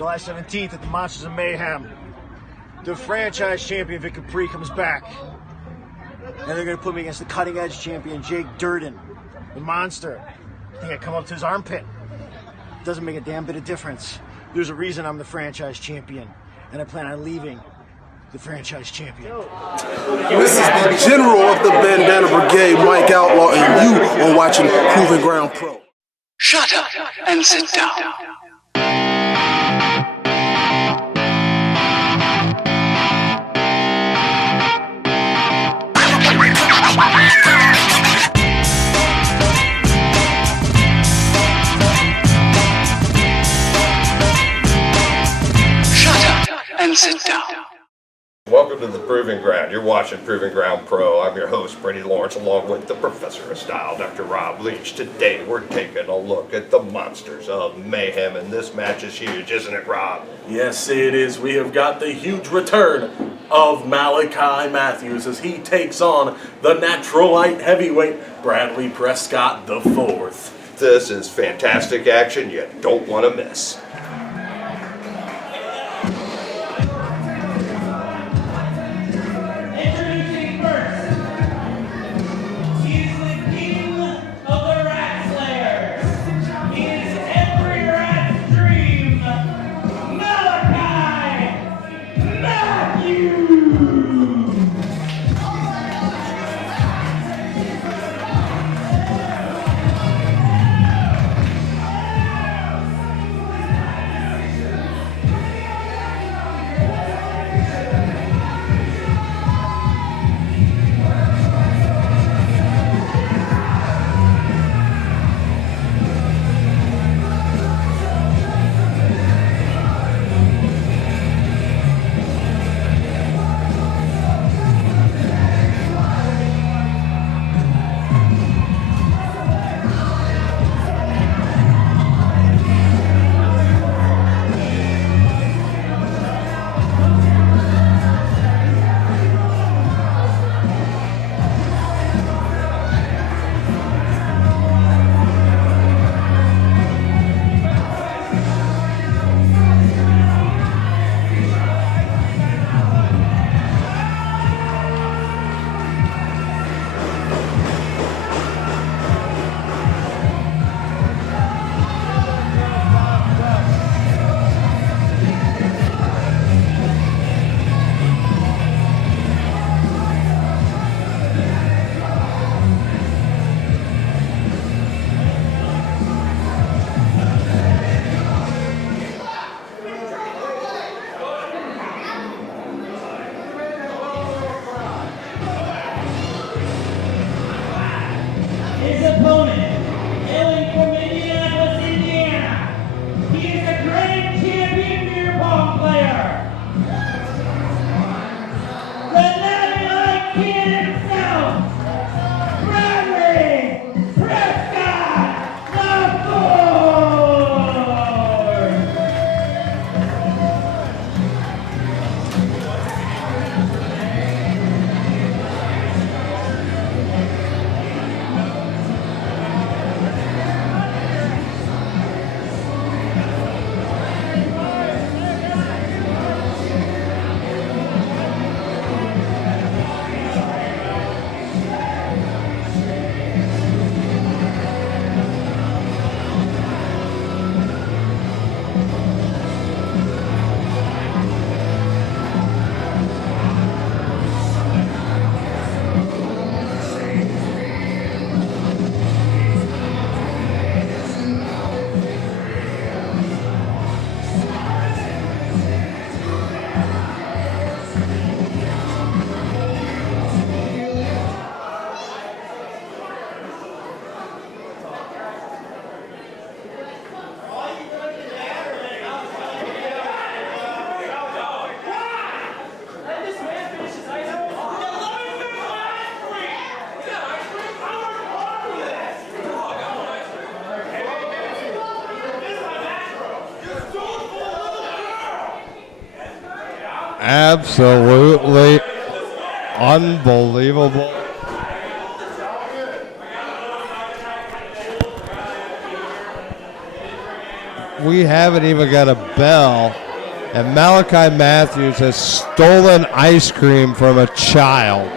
July 17th at the Monsters of Mayhem. The franchise champion, Vic Capri, comes back. And they're going to put me against the cutting-edge champion, Jake Dirden, the monster. I think I come up to his armpit. Doesn't make a damn bit of difference. There's a reason I'm the franchise champion, and I plan on leaving the franchise champion. This is the general of the Bandana Brigade, Mike Outlaw, and you are watching Proving Ground Pro. Shut up and sit down. And sit down. Welcome to the Proving Ground. You're watching Proving Ground Pro. I'm your host, Brady Lawrence, along with the Professor of Style, Dr. Rob Leach. Today, we're taking a look at the Monsters of Mayhem, and this match is huge, isn't it, Rob? Yes, it is. We have got the huge return of Mallaki Matthews as he takes on the natural light heavyweight Bradley Prescott the Fourth. This is fantastic action you don't want to miss. His opponent, hailing from Indianapolis, Indiana, he is a grand champion beer pong player. The Natty Light Kid himself, Bradley Prescott the Fourth. Absolutely unbelievable. we haven't even got a bell, and Mallaki Matthews has stolen ice cream from a child.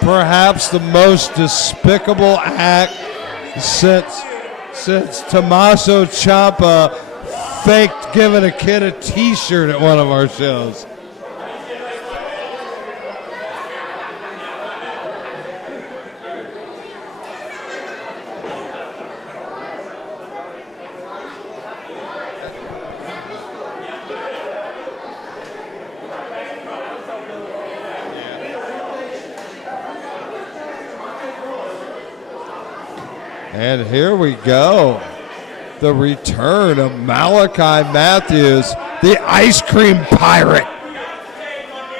Perhaps the most despicable act since Tommaso Ciampa faked giving a kid a t-shirt at one of our shows. And here we go. The return of Mallaki Matthews, the ice cream pirate,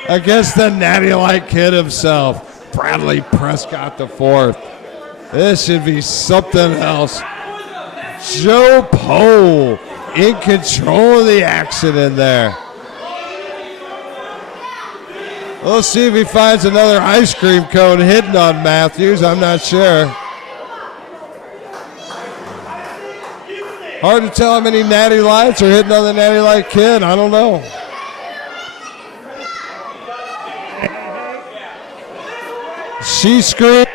against the Natty Light Kid himself, Bradley Prescott IV. This should be something else. Joe Poe in control of the action in there. We'll see if he finds another ice cream cone hidden on Matthews. I'm not sure. Hard to tell how many Natty Lights are hidden on the Natty Light Kid. I don't know. She screamed.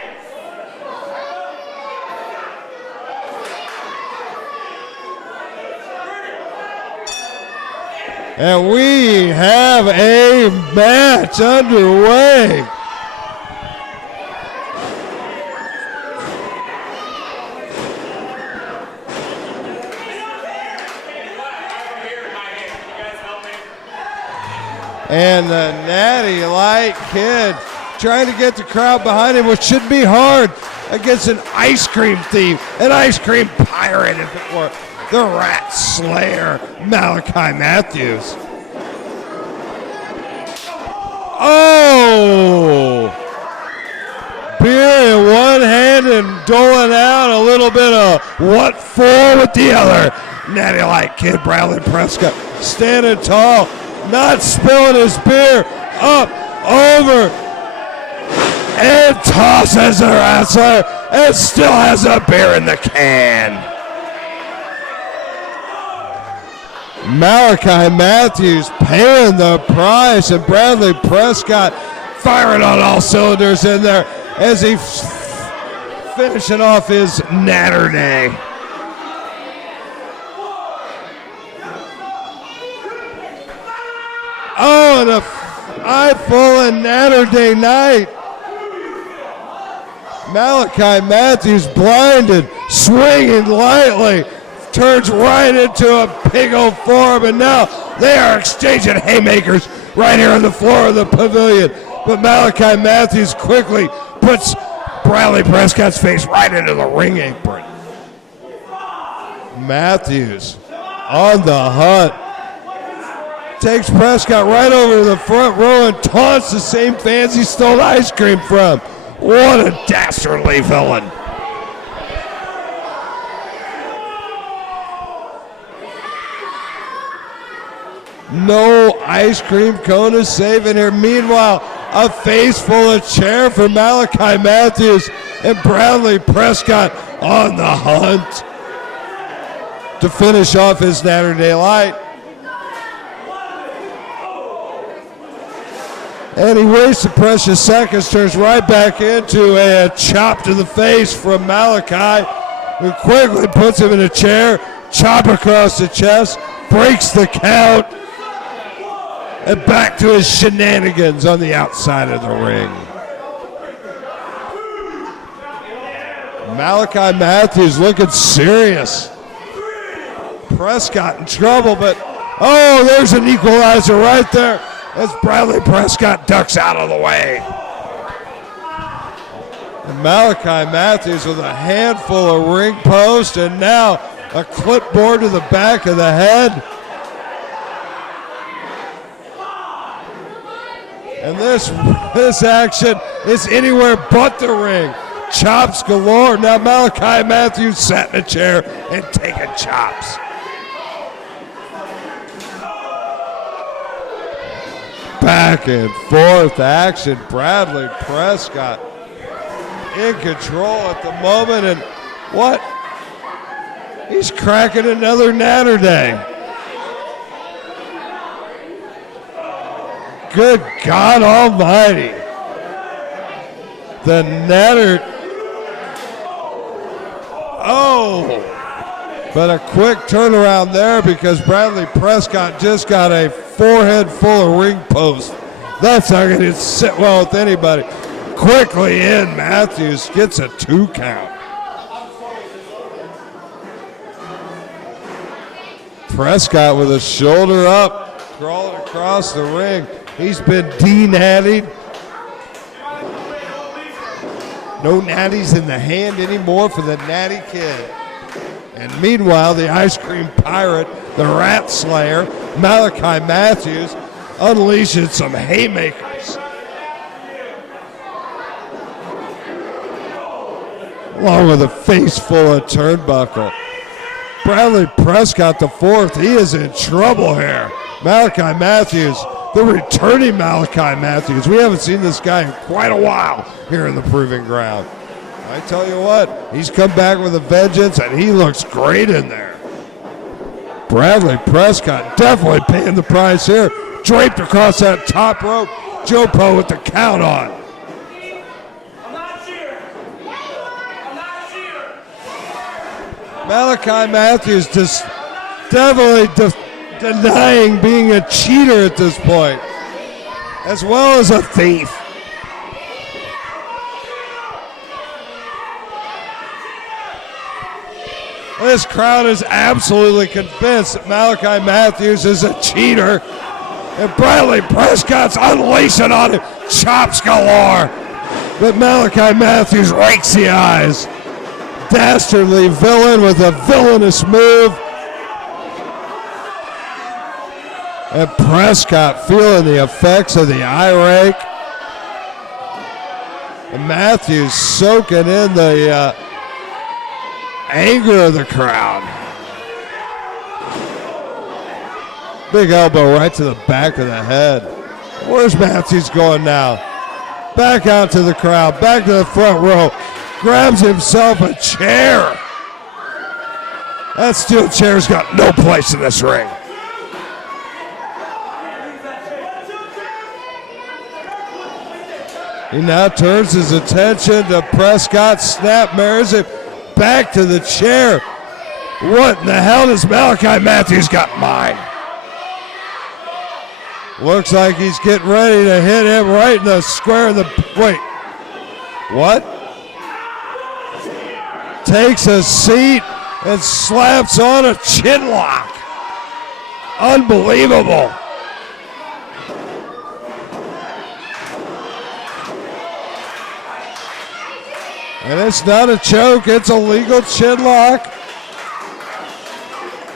And we have a match underway. And the Natty Light Kid trying to get the crowd behind him, which should be hard against an ice cream thief, an ice cream pirate, if it were the Rat Slayer, Mallaki Matthews. Oh! Beer in one hand and doling out a little bit of what for with the other. Natty Light Kid, Bradley Prescott, standing tall, not spilling his beer, up, over, and tosses the wrestler, and still has a beer in the can. Mallaki Matthews paying the price, and Bradley Prescott firing on all cylinders in there as he finishing off his natter day. Oh, and a eyeful of natter day night. Mallaki Matthews blinded, swinging lightly, turns right into a big old forearm, and now they are exchanging haymakers right here on the floor of the pavilion. But Mallaki Matthews quickly puts Bradley Prescott's face right into the ring apron. Matthews on the hunt. Takes Prescott right over to the front row and taunts the same fans he stole ice cream from. What a dastardly villain. No ice cream cone is saving here. Meanwhile, a face full of chair for Mallaki Matthews and Bradley Prescott on the hunt to finish off his Saturday Light. And he wastes the precious seconds, turns right back into a chop to the face from Mallaki, who quickly puts him in a chair, chop across the chest, breaks the count, and back to his shenanigans on the outside of the ring. Mallaki Matthews looking serious. Prescott in trouble, but oh, there's an equalizer right there as Bradley Prescott ducks out of the way. And Mallaki Matthews with a handful of ring posts and now a clipboard to the back of the head. And this action is anywhere but the ring. Chops galore. Now Mallaki Matthews sat in a chair and taking chops. Back and forth action. Bradley Prescott in control at the moment. And what He's cracking another natter day. Good God Almighty. The natter. Oh. But a quick turnaround there because Bradley Prescott just got a forehead full of ring post. That's not going to sit well with anybody. Quickly in, Matthews gets a 2 count. Prescott with a shoulder up, crawling across the ring. He's been de-nattied. No natties in the hand anymore for the natty kid. And meanwhile, the ice cream pirate, the rat slayer, Mallaki Matthews, unleashing some haymakers. Along with a face full of turnbuckle. Bradley Prescott the fourth, he is in trouble here. Mallaki Matthews, the returning Mallaki Matthews. We haven't seen this guy in quite a while here in the Proving Ground. I tell you what, he's come back with a vengeance, and he looks great in there. Bradley Prescott definitely paying the price here. Draped across that top rope. Joe Poe with the count on. Mallaki Matthews just definitely denying being a cheater at this point, as well as a thief. This crowd is absolutely convinced that Mallaki Matthews is a cheater, and Bradley Prescott's unleashing on him, chops galore. But Mallaki Matthews rakes the eyes. Dastardly villain with a villainous move. And Prescott feeling the effects of the eye rake. And Matthews soaking in the anger of the crowd. Big elbow right to the back of the head. Where's Matthews going now? Back out to the crowd, back to the front row. Grabs himself a chair. That steel chair's got no place in this ring. He now turns his attention to Prescott, snapmares it back to the chair. What in the hell does Mallaki Matthews got in mind? Looks like he's getting ready to hit him right in the square of the... Wait. What? Takes a seat and slaps on a chin lock. Unbelievable. And it's not a choke, it's a legal chin lock.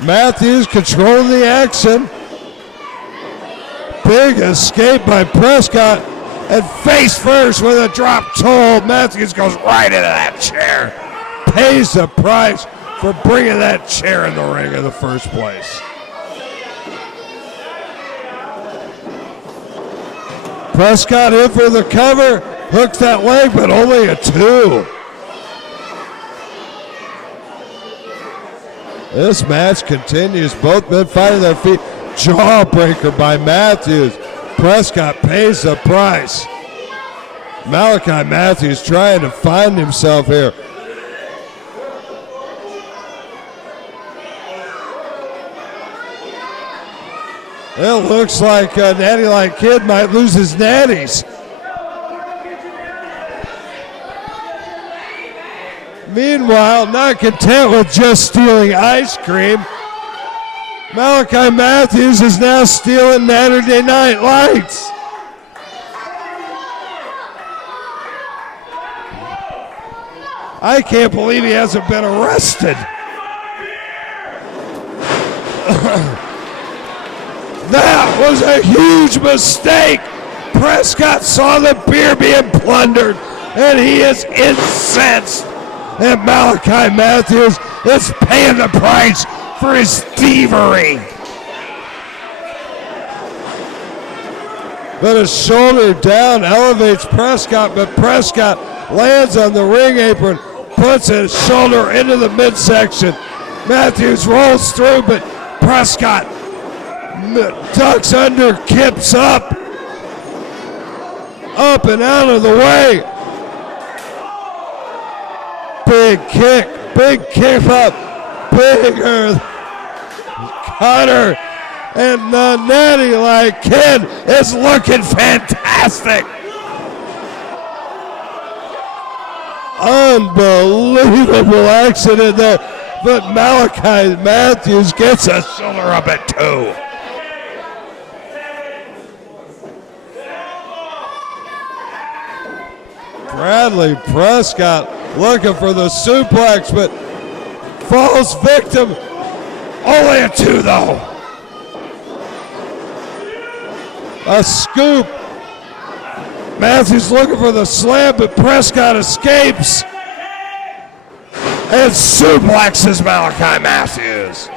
Matthews controlling the action. Big escape by Prescott. And face first with a drop toe. Matthews goes right into that chair. Pays the price for bringing that chair in the ring in the first place. Prescott in for the cover. Hooks that leg, but only a 2. This match continues. Both men fighting their feet. Jawbreaker by Matthews. Prescott pays the price. Mallaki Matthews trying to find himself here. It looks like Natty Light Kid might lose his natties. Meanwhile, not content with just stealing ice cream, Mallaki Matthews is now stealing Saturday Night Lights. I can't believe he hasn't been arrested. That was a huge mistake. Prescott saw the beer being plundered, and he is incensed. And Mallaki Matthews is paying the price for his thievery. But a shoulder down elevates Prescott, but Prescott lands on the ring apron, puts his shoulder into the midsection, Matthews rolls through, but Prescott ducks under, kips up and out of the way. Big kick up, bigger cutter, and the Natty Light Kid is looking fantastic. Unbelievable accident there, but Mallaki Matthews gets a shoulder up at 2. Bradley Prescott looking for the suplex, but falls victim. Only a 2 though. A scoop. Matthews looking for the slam, but Prescott escapes and suplexes Mallaki Matthews.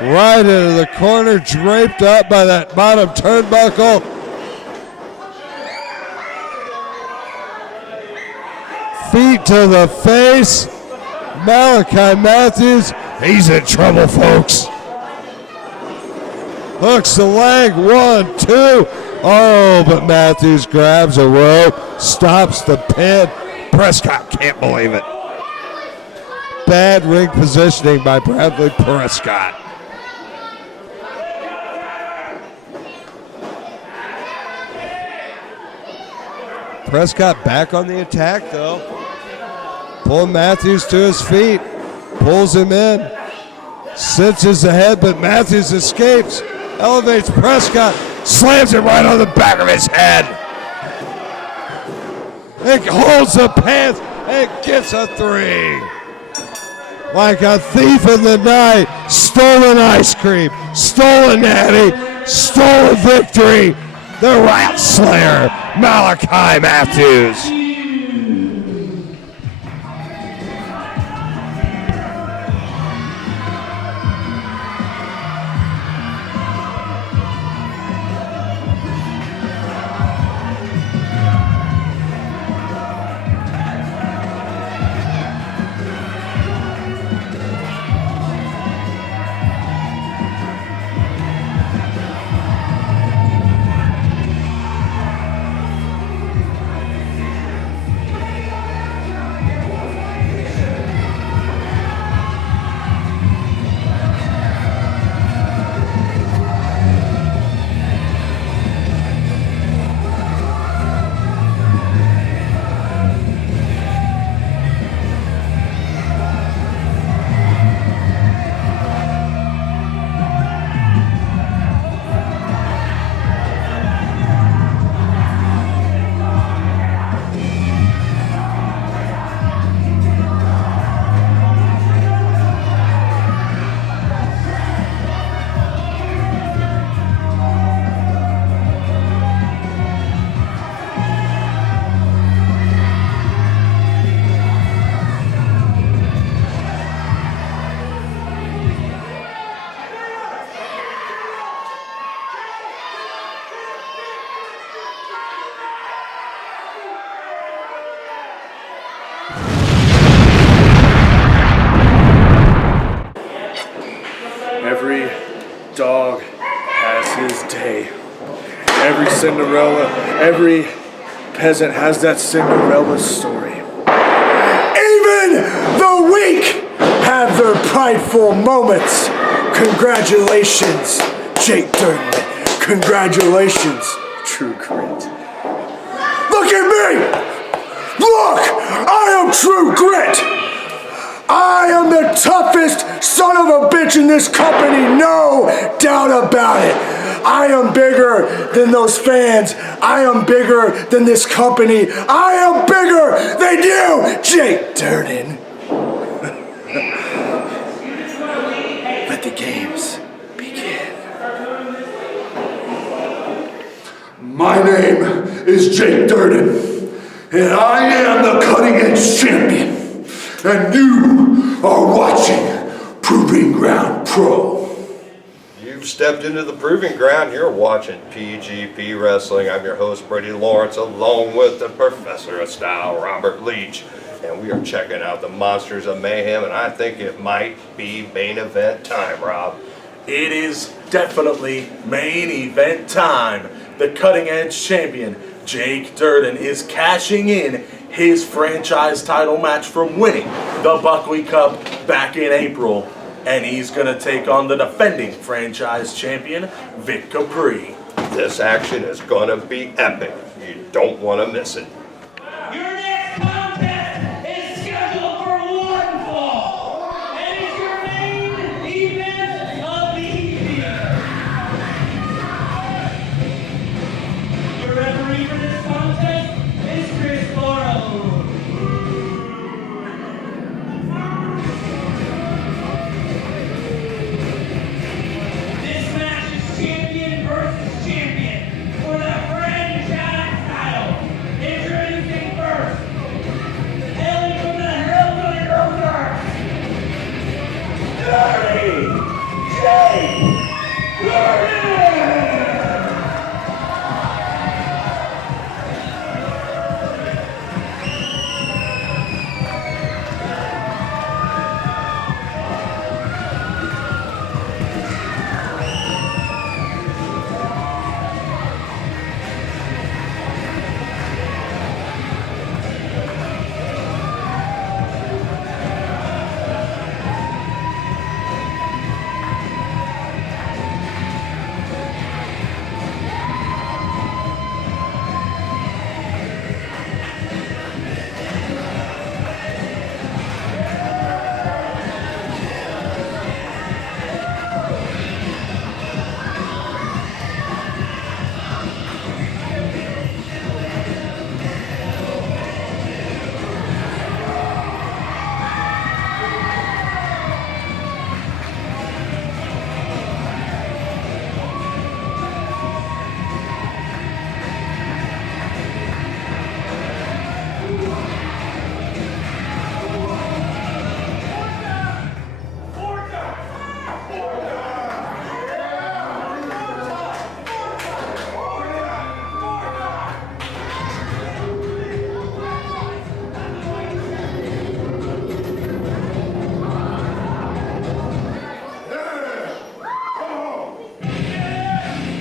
Right into the corner, draped up by that bottom turnbuckle. Feet to the face. Mallaki Matthews, he's in trouble, folks. Hooks the leg, 1, 2. Oh, but Matthews grabs a rope, stops the pin. Prescott can't believe it. Bad ring positioning by Bradley Prescott. Prescott back on the attack, though. Pulling Matthews to his feet. Pulls him in. Cinches ahead, but Matthews escapes. Elevates Prescott. Slams him right on the back of his head. It holds the pants and gets a 3. Like a thief in the night. Stolen ice cream. Stolen natty. Stolen victory. The Rat Slayer, Mallaki Matthews. Every dog has his day. Every Cinderella, every peasant has that Cinderella story. Even the weak have their prideful moments. Congratulations, Jake Dirden. Congratulations, True Grit. Look at me! Look! I am True Grit! I am the toughest son of a bitch in this company, no doubt about it. I am bigger than those fans. I am bigger than this company. I am bigger than you, Jake Dirden. Let the games begin. My name is Jake Dirden, and I am the cutting edge champion. And you are watching Proving Ground Pro. You've stepped into the Proving Ground. You're watching PGP Wrestling. I'm your host, Brady Lawrence, along with the Professor of Style, Robert Leach. and we are checking out the Monsters of Mayhem, and I think it might be main event time, Rob. It is definitely main event time. The Cutting Edge champion, Jake Dirden, is cashing in his franchise title match from winning the Buckwheat Cup back in April. And he's going to take on the defending franchise champion, Vic Capri. This action is going to be epic. You don't want to miss it. Your next contest is scheduled for one fall, and it's your main event of the evening. Your referee for this contest is Chris Laurel. This match is champion versus champion for the franchise title. Introducing first, hailing from the hills of the Ozarks, Dirty Jake Dirden!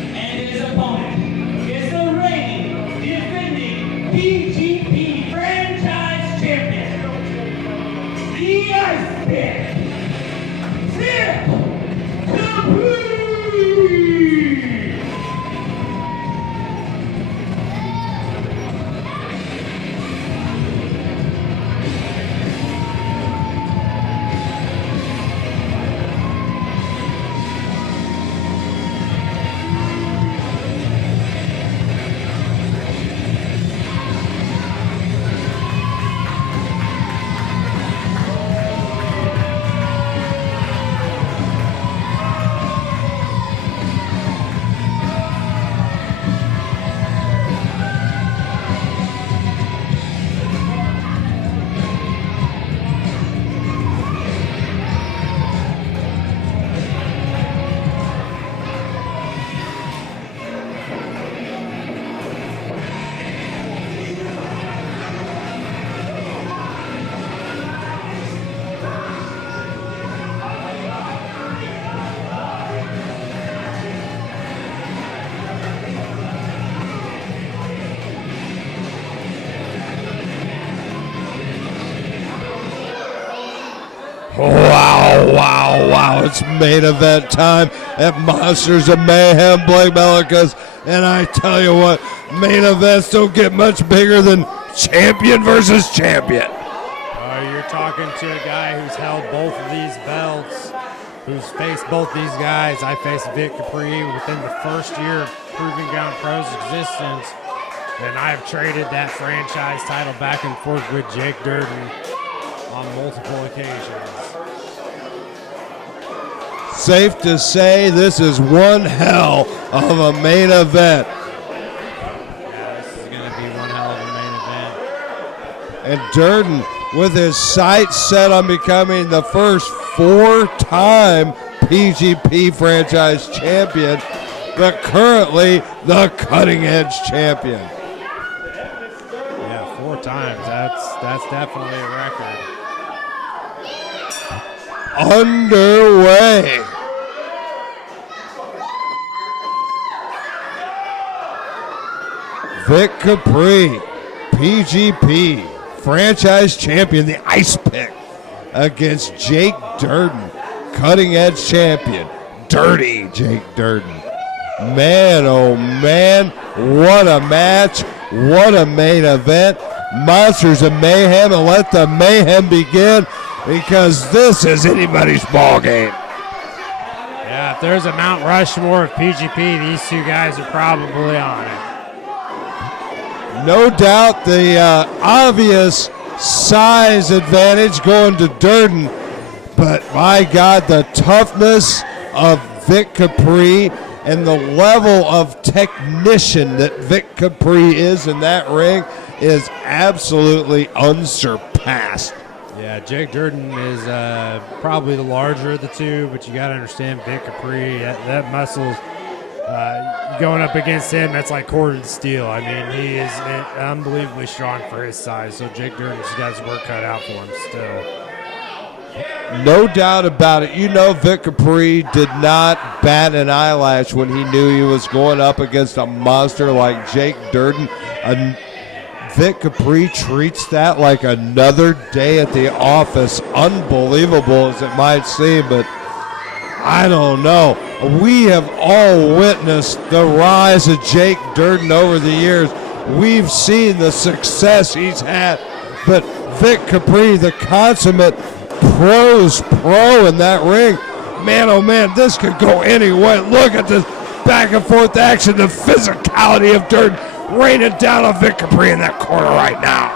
And his opponent is the reigning, defending PGP franchise champion, the Ice Pick, Vic Capri! Wow, it's main event time at Monsters of Mayhem, Blake Mallaki. And I tell you what, main events don't get much bigger than champion versus champion. You're talking to a guy who's held both of these belts, who's faced both these guys. I faced Vic Capri within the first year of Proving Ground Pro's existence, and I've traded that franchise title back and forth with Jake Dirden on multiple occasions. Safe to say this is one hell of a main event. Yeah, this is going to be one hell of a main event. And Dirden, with his sights set on becoming the first four-time PGP franchise champion, but currently the Cutting Edge champion. Yeah, 4 times. That's definitely a record. Underway. Vic Capri, PGP, franchise champion, the Ice Pick, against Jake Dirden, cutting edge champion, Dirty Jake Dirden. Man, oh man, what a match, what a main event. Monsters of Mayhem, and let the mayhem begin, because this is anybody's ball game. Yeah, if there's a Mount Rushmore of PGP, these 2 guys are probably on it. No doubt the obvious size advantage going to Dirden, but my God, the toughness of Vic Capri and the level of technician that Vic Capri is in that ring is absolutely unsurpassed. Yeah, Jake Dirden is probably the larger of the 2, but you got to understand Vic Capri, that muscle's going up against him, that's like corded steel. I mean, he is unbelievably strong for his size, so Jake Dirden's got his work cut out for him still. No doubt about it. You know, Vic Capri did not bat an eyelash when he knew he was going up against a monster like Jake Dirden. Vic Capri treats that like another day at the office. Unbelievable as it might seem, but I don't know. We have all witnessed the rise of Jake Dirden over the years. We've seen the success he's had, but Vic Capri, the consummate pro in that ring, man, oh man, this could go any way. Look at this back and forth action, the physicality of Dirden raining down on Vic Capri in that corner right now.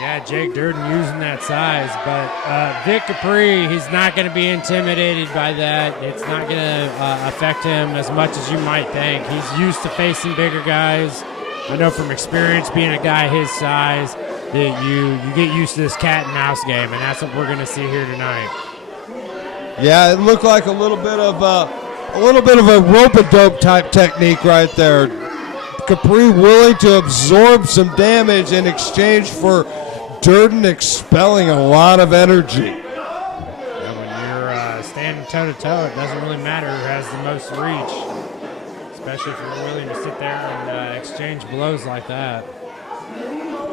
Yeah, Jake Dirden using that size, but Vic Capri, he's not going to be intimidated by that. It's not going to affect him as much as you might think. He's used to facing bigger guys. I know from experience being a guy his size that you get used to this cat and mouse game, and that's what we're going to see here tonight. Yeah, it looked like a little bit of a rope-a-dope type technique right there. Capri willing to absorb some damage in exchange for Dirden expelling a lot of energy. Yeah, when you're standing toe-to-toe, it doesn't really matter who has the most reach, especially if you're willing to sit there and exchange blows like that.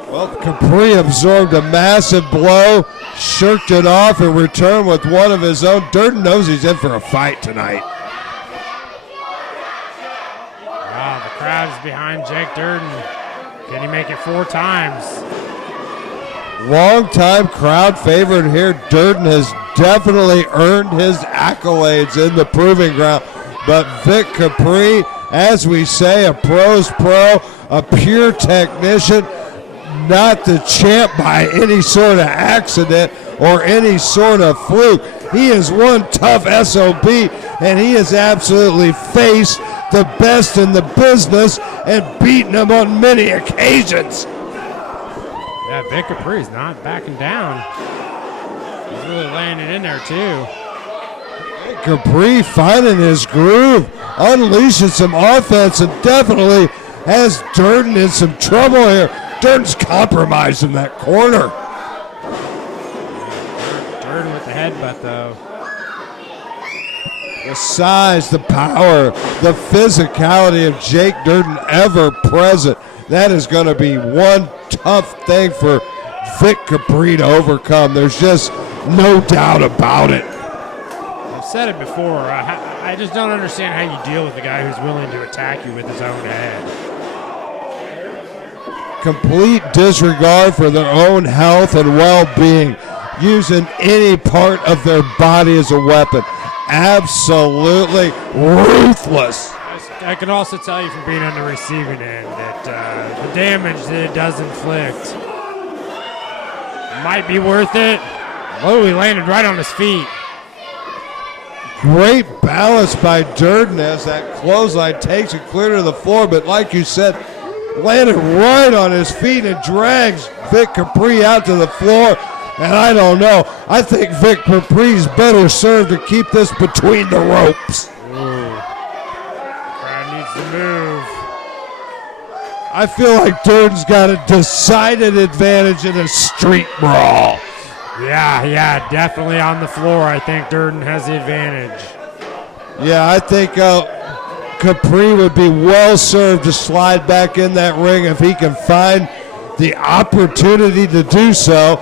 Well, Capri absorbed a massive blow, shirked it off, and returned with one of his own. Dirden knows he's in for a fight tonight. Wow, the crowd is behind Jake Dirden. Can he make it 4 times? Long-time crowd favorite here. Dirden has definitely earned his accolades in the proving ground. But Vic Capri, as we say, a pro's pro, a pure technician, not the champ by any sort of accident or any sort of fluke. He is one tough SOB, and he has absolutely faced the best in the business and beaten them on many occasions. Yeah, Vic Capri's not backing down. He's really laying it in there, too. Capri finding his groove, unleashing some offense, and definitely has Dirden in some trouble here. Dirden's compromised in that corner. Dirden with the headbutt, though. The size, the power, the physicality of Jake Dirden ever present. That is going to be one tough thing for Vic Capri to overcome. There's just no doubt about it. I've said it before. I just don't understand how you deal with a guy who's willing to attack you with his own head. Complete disregard for their own health and well-being, using any part of their body as a weapon. Absolutely ruthless. I can also tell you from being on the receiving end that the damage that it does inflict might be worth it. Oh, he landed right on his feet. Great balance by Dirden as that clothesline takes it clear to the floor, but like you said, landed right on his feet and drags Vic Capri out to the floor. And I don't know. I think Vic Capri's better served to keep this between the ropes. Ooh. Crowd needs to move. I feel like Durden's got a decided advantage in a street brawl. Yeah, definitely on the floor. I think Dirden has the advantage. Yeah, I think Capri would be well served to slide back in that ring if he can find the opportunity to do so.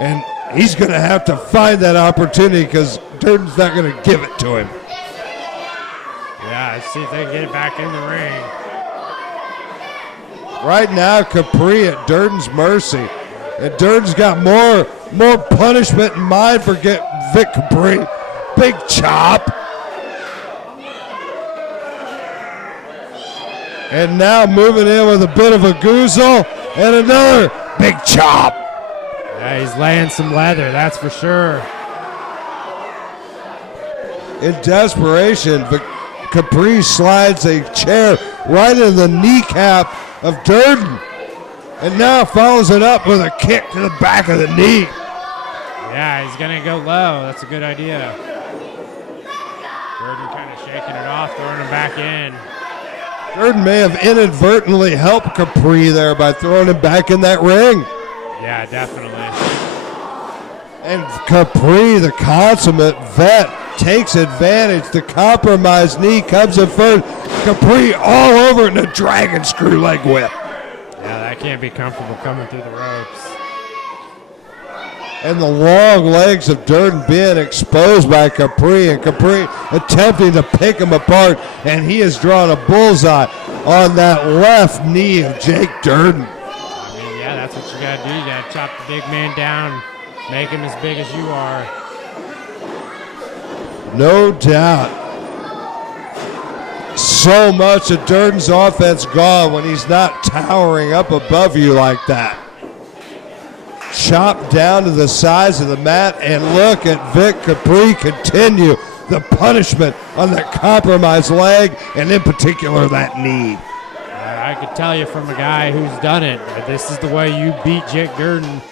And he's going to have to find that opportunity because Durden's not going to give it to him. Yeah, let's see if they can get it back in the ring. Right now, Capri at Durden's mercy. And Durden's got more punishment in mind for Vic Capri. Big chop. And now moving in with a bit of a goozle and another big chop. Yeah, he's laying some leather, that's for sure. In desperation, Capri slides a chair right in the kneecap of Dirden. And now follows it up with a kick to the back of the knee. Yeah, he's going to go low. That's a good idea. Dirden kind of shaking it off, throwing him back in. Dirden may have inadvertently helped Capri there by throwing him back in that ring. Yeah, definitely. And Capri, the consummate vet, takes advantage. The compromised knee comes in first. Capri all over it in a dragon screw leg whip. Yeah, that can't be comfortable coming through the ropes. And the long legs of Dirden being exposed by Capri, and Capri attempting to pick him apart, and he has drawn a bullseye on that left knee of Jake Dirden. I mean, yeah, that's what you got to do. You got to chop the big man down, make him as big as you are. No doubt. So much of Durden's offense gone when he's not towering up above you like that. Chop down to the size of the mat, and look at Vic Capri continue the punishment on that compromised leg, and in particular that knee. I could tell you from a guy who's done it, this is the way you beat Jake Dirden.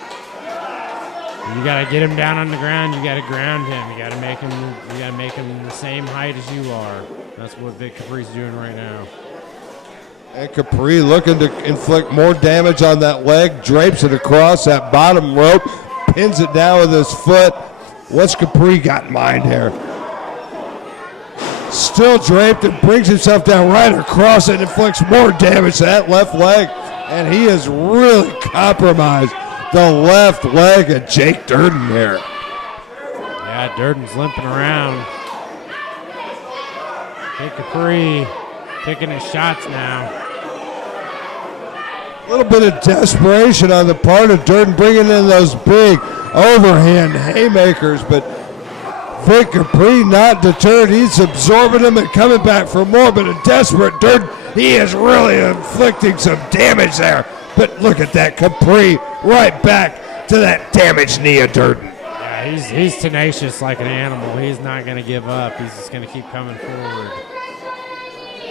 You got to get him down on the ground. You got to ground him. You got to make him. You got to make him the same height as you are. That's what Vic Capri's doing right now. And Capri looking to inflict more damage on that leg, drapes it across that bottom rope, pins it down with his foot. What's Capri got in mind here? Still draped and brings himself down right across it, inflicts more damage to that left leg. And he has really compromised the left leg of Jake Dirden here. Yeah, Dirden's limping around. Vic Capri picking his shots now. A little bit of desperation on the part of Dirden, bringing in those big overhand haymakers, but Vic Capri not deterred. He's absorbing them and coming back for more, but a desperate Dirden, he is really inflicting some damage there. But look at that, Capri right back to that damaged knee of Dirden. Yeah, he's tenacious like an animal. He's not going to give up. He's just going to keep coming forward.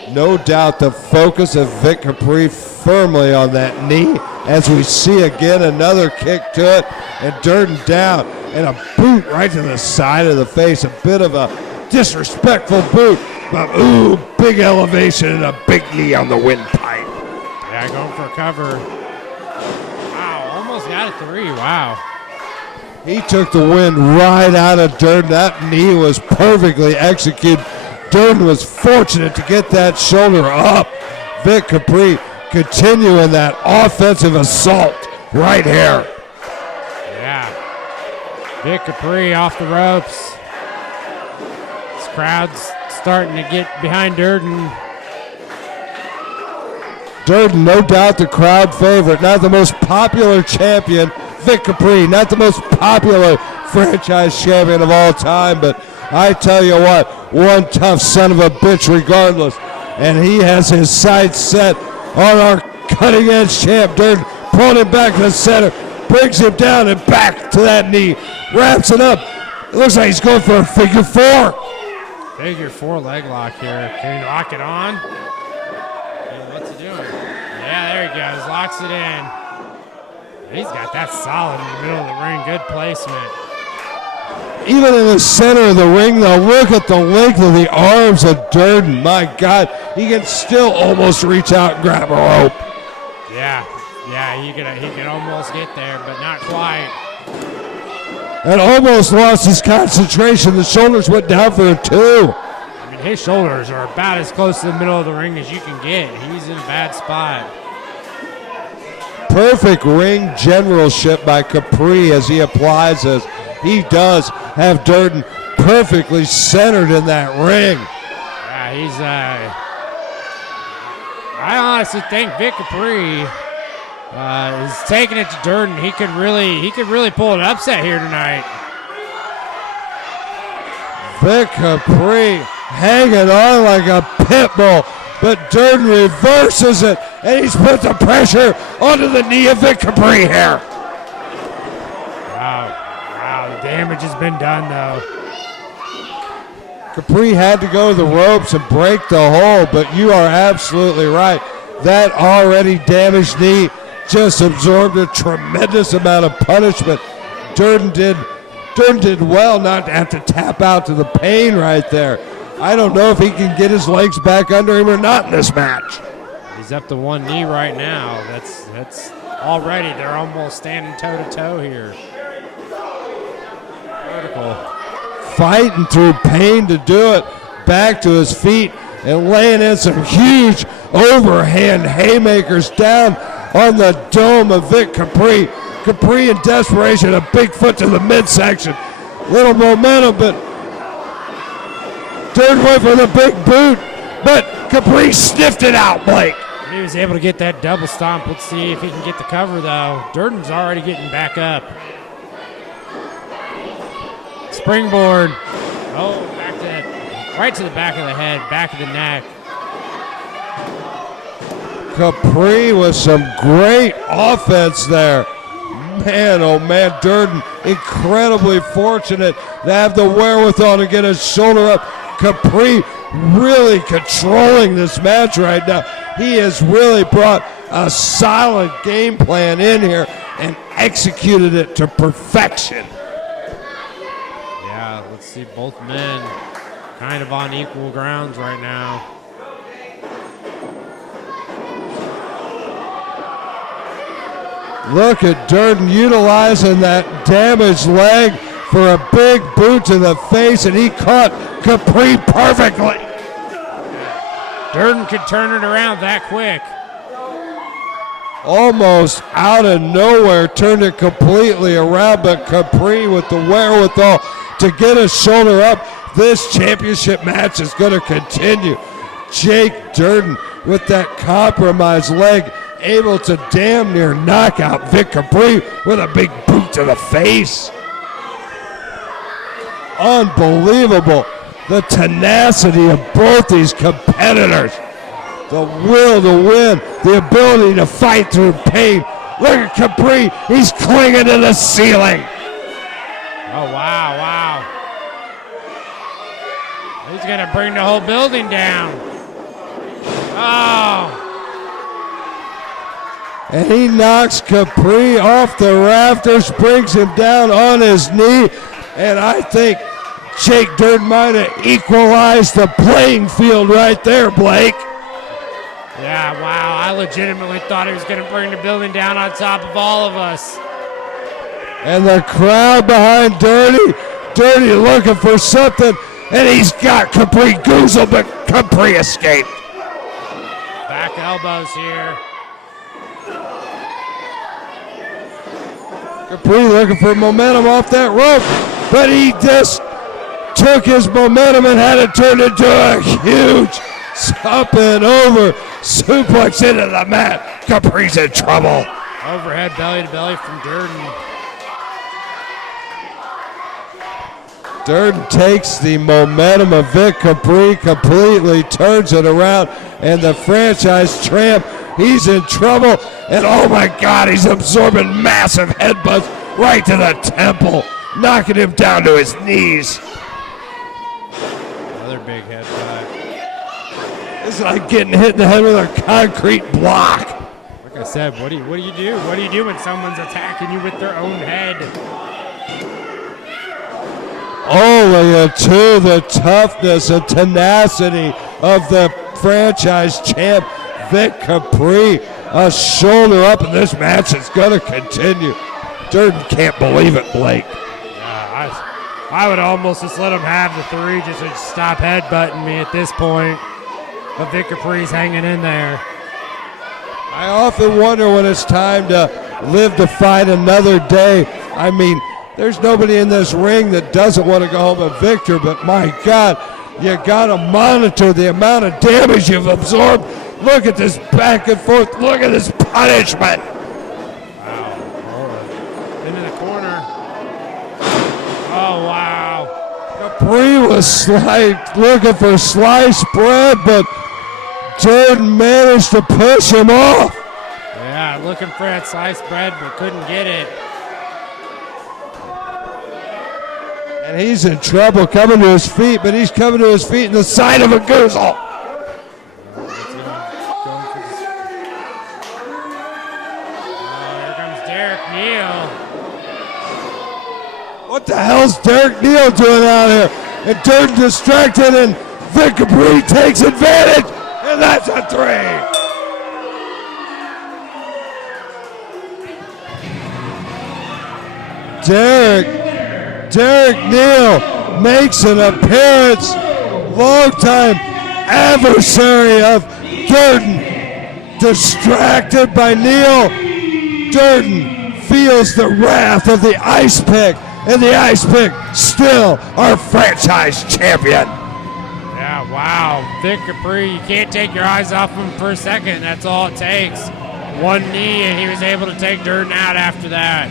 No doubt the focus of Vic Capri firmly on that knee as we see again another kick to it, and Dirden down, and a boot right to the side of the face. A bit of a disrespectful boot, but ooh, big elevation and a big knee on the windpipe. Yeah, going for a cover. Wow, almost got a three. Wow. He took the wind right out of Dirden. That knee was perfectly executed. Dirden was fortunate to get that shoulder up. Vic Capri continuing that offensive assault right here. Yeah. Vic Capri off the ropes. This crowd's starting to get behind Dirden. Dirden, no doubt the crowd favorite, not the most popular champion. Vic Capri, not the most popular franchise champion of all time, but I tell you what, one tough son of a bitch regardless. And he has his sights set on our cutting edge champ. Dirden pulling him back to the center, brings him down and back to that knee, wraps it up. It looks like he's going for a figure four. Figure four leg lock here. Can he lock it on? And what's he doing? Yeah, there he goes. Locks it in. He's got that solid in the middle of the ring. Good placement. Even in the center of the ring, though, look at the length of the arms of Dirden. My God, he can still almost reach out and grab a rope. Yeah, he could almost get there, but not quite. And almost lost his concentration. The shoulders went down for a 2. I mean, his shoulders are about as close to the middle of the ring as you can get. He's in a bad spot. Perfect ring generalship by Capri as he applies this. He does have Dirden perfectly centered in that ring. Yeah, he's. I honestly think Vic Capri is taking it to Dirden. He could really pull an upset here tonight. Vic Capri hanging on like a pit bull, but Dirden reverses it, and he's put the pressure onto the knee of Vic Capri here. Wow, the damage has been done though. Capri had to go to the ropes and break the hold, but you are absolutely right. That already damaged knee just absorbed a tremendous amount of punishment. Dirden did well not to have to tap out to the pain right there. I don't know if he can get his legs back under him or not in this match. He's up to one knee right now. That's already, they're almost standing toe to toe here. Vertical. Fighting through pain to do it, back to his feet and laying in some huge overhand haymakers down on the dome of Vic Capri. Capri in desperation, a big foot to the midsection. Little momentum, but Dirden went for the big boot, but Capri sniffed it out, Blake. He was able to get that double stomp. Let's see if he can get the cover though. Durden's already getting back up. Springboard. Oh, right to the back of the head, back of the neck. Capri with some great offense there. Man, oh man, Dirden incredibly fortunate to have the wherewithal to get his shoulder up. Capri really controlling this match right now. He has really brought a solid game plan in here and executed it to perfection. Yeah, let's see both men kind of on equal grounds right now. Look at Dirden utilizing that damaged leg for a big boot to the face, and he caught Capri perfectly. Dirden could turn it around that quick. Almost out of nowhere, turned it completely around, but Capri with the wherewithal to get his shoulder up. This championship match is going to continue. Jake Dirden with that compromised leg, able to damn near knock out Vic Capri with a big boot to the face. Unbelievable. The tenacity of both these competitors. The will to win, the ability to fight through pain. Look at Capri, he's clinging to the ceiling. Oh, wow. He's going to bring the whole building down. Oh. And he knocks Capri off the rafters, brings him down on his knee, and I think Jake Dirden might have equalized the playing field right there, Blake. Yeah, wow. I legitimately thought he was going to bring the building down on top of all of us. And the crowd behind Dirty looking for something, and he's got Capri goozled, but Capri escaped. Back elbows here. Capri looking for momentum off that rope, but he just took his momentum and had it turned into a huge up and over suplex into the mat. Capri's in trouble. Overhead belly to belly from Dirden. Dirden takes the momentum of Vic Capri, completely turns it around, and the franchise champ, he's in trouble, and oh my God, he's absorbing massive headbutts right to the temple, knocking him down to his knees. Another big headbutt. It's like getting hit in the head with a concrete block. Like I said, what do you do? What do you do when someone's attacking you with their own head? Only to the toughness and tenacity of the franchise champ, Vic Capri. a shoulder up, and this match is going to continue. Durden can't believe it, Blake. I would almost just let him have the 3, just to stop headbutting me at this point. But Vic Capri's hanging in there. I often wonder when it's time to live to fight another day. I mean, there's nobody in this ring that doesn't want to go home a victor, but my God, you got to monitor the amount of damage you've absorbed. Look at this back and forth. Look at this punishment. Wow. Into the corner. Oh, wow. Capri was looking for sliced bread, but Durden managed to push him off. Yeah, looking for that sliced bread, but couldn't get it. And he's in trouble coming to his feet, but he's coming to his feet in the side of a goozle. Here comes Derek Neal. What the hell's Derek Neal doing out here? And Durden distracted, and Vic Capri takes advantage, and that's a 3. Derek Neal makes an appearance. Longtime adversary of Durden. Distracted by Neal, Durden feels the wrath of the Ice Pick, and the Ice Pick still our franchise champion. Yeah, wow. Vic Capri, you can't take your eyes off him for a second. That's all it takes. One knee, and he was able to take Durden out after that.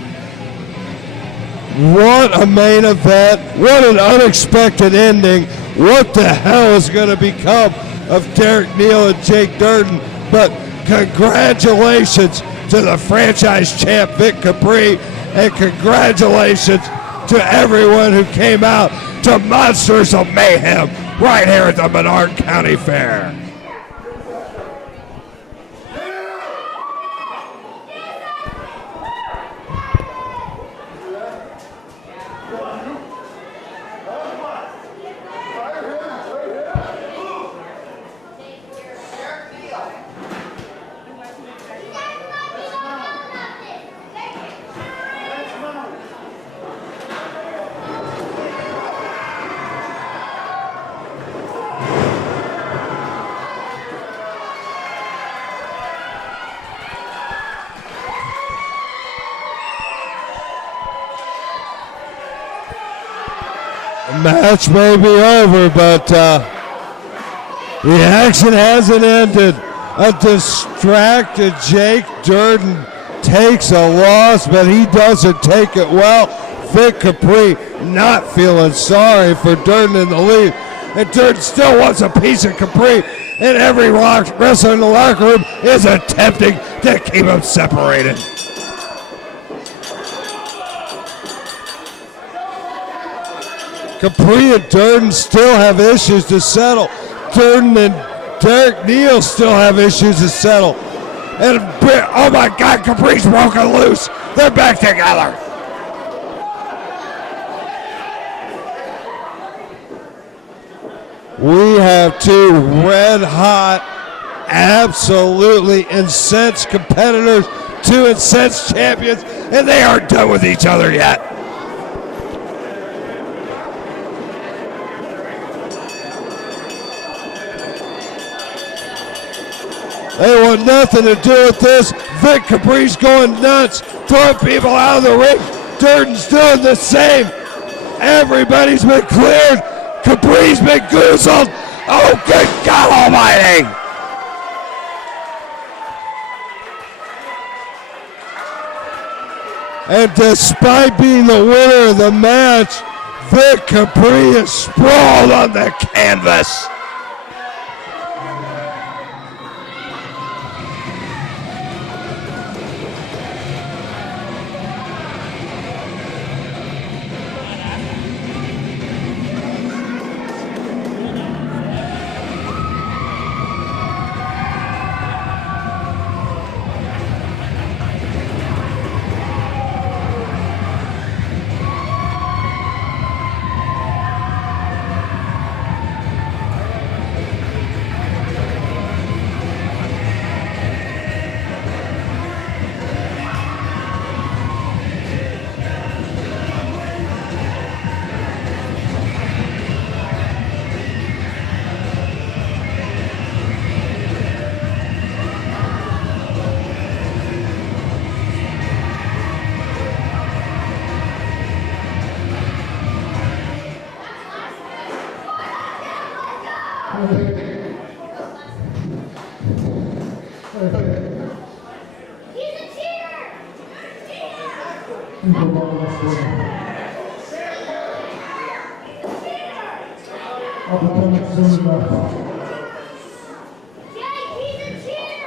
What a main event. What an unexpected ending. What the hell is going to become of Derek Neal and Jake Durden? But congratulations to the franchise champ, Vic Capri, and congratulations to everyone who came out to Monsters of Mayhem right here at the Menard County Fair. The match may be over, but the action hasn't ended. A distracted Jake Durden takes a loss, but he doesn't take it well. Vic Capri not feeling sorry for Durden in the lead. And Durden still wants a piece of Capri, and every wrestler in the locker room is attempting to keep them separated. Capri and Durden still have issues to settle. Durden and Derek Neal still have issues to settle. And oh my God, Capri's broken loose. They're back together. We have two red hot, absolutely incensed competitors, two incensed champions, and they aren't done with each other yet. They want nothing to do with this. Vic Capri's going nuts, throwing people out of the ring. Durden's doing the same. Everybody's been cleared. Capri's been goozled. Oh, good God Almighty! And despite being the winner of the match, Vic Capri is sprawled on the canvas. I'll be coming soon enough.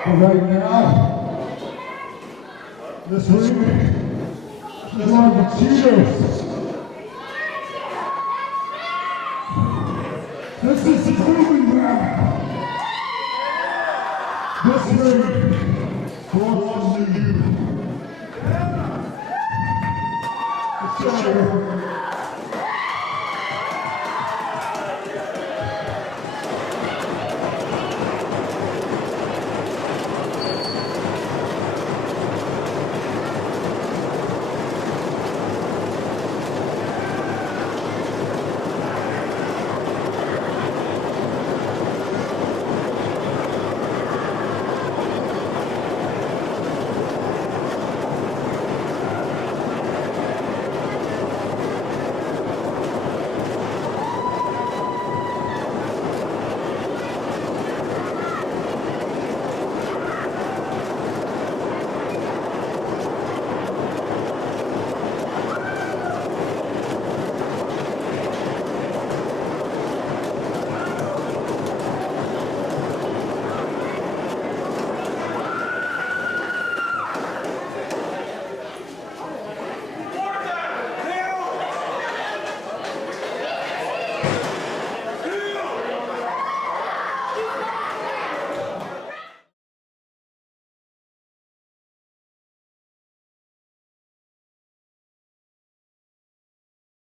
But right now, this ring is on the cheaters. This is